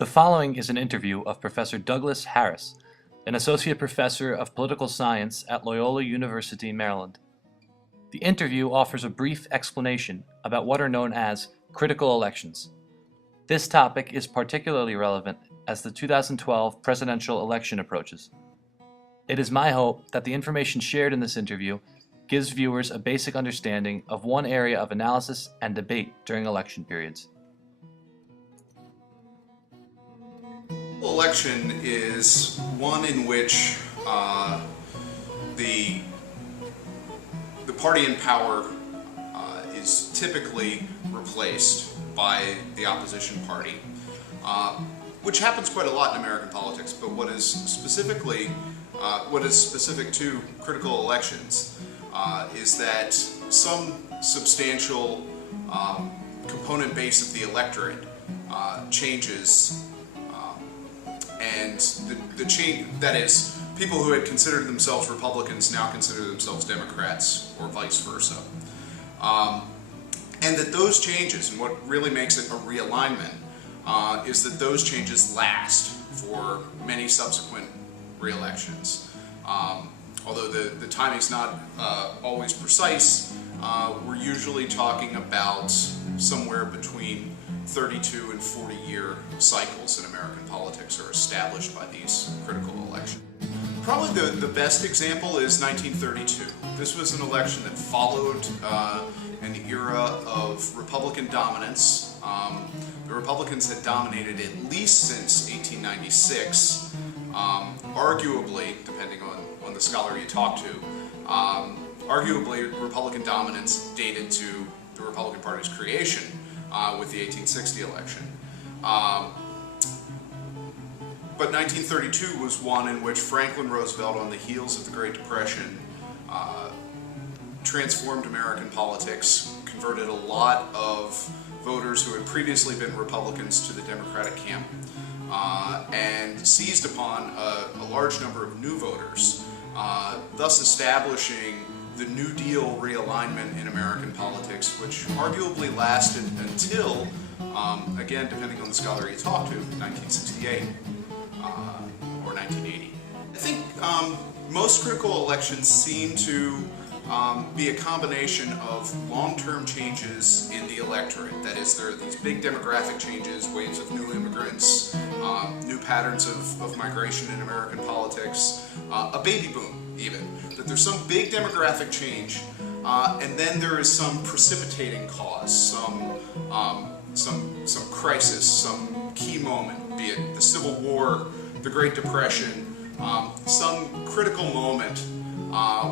The following is an interview of Professor Douglas Harris, an Associate Professor of Political Science at Loyola University, Maryland. The interview offers a brief explanation about what are known as critical elections. This topic is particularly relevant as the 2012 presidential election approaches. It is my hope that the information shared in this interview gives viewers a basic understanding of one area of analysis and debate during election periods. Election is one in which the party in power is typically replaced by the opposition party, which happens quite a lot in American politics. But what is specific to critical elections is that some substantial component base of the electorate changes. And the change, that is, people who had considered themselves Republicans now consider themselves Democrats, or vice versa. And that those changes, and what really makes it a realignment, is that those changes last for many subsequent re-elections. Although the timing's not always precise, we're usually talking about somewhere between 32 and 40-year cycles in American politics are established by these critical elections. Probably the best example is 1932. This was an election that followed an era of Republican dominance. The Republicans had dominated at least since 1896, arguably, depending on the scholar you talk to, arguably Republican dominance dated to the Republican Party's creation with the 1860 election. But 1932 was one in which Franklin Roosevelt, on the heels of the Great Depression, transformed American politics, converted a lot of voters who had previously been Republicans to the Democratic camp, and seized upon a large number of new voters, thus establishing the New Deal realignment in American politics, which arguably lasted until, again, depending on the scholar you talk to, 1968 or 1980. I think most critical elections seem to be a combination of long-term changes in the electorate. That is, there are these big demographic changes, waves of new immigrants, new patterns of migration in American politics, a baby boom even. That there's some big demographic change, and then there is some precipitating cause, some crisis, some key moment, be it the Civil War, the Great Depression, some critical moment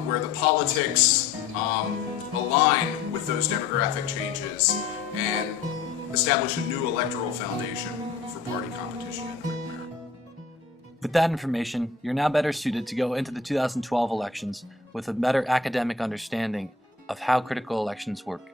where the politics align with those demographic changes and establish a new electoral foundation for party competition in America. With that information, you're now better suited to go into the 2012 elections with a better academic understanding of how critical elections work.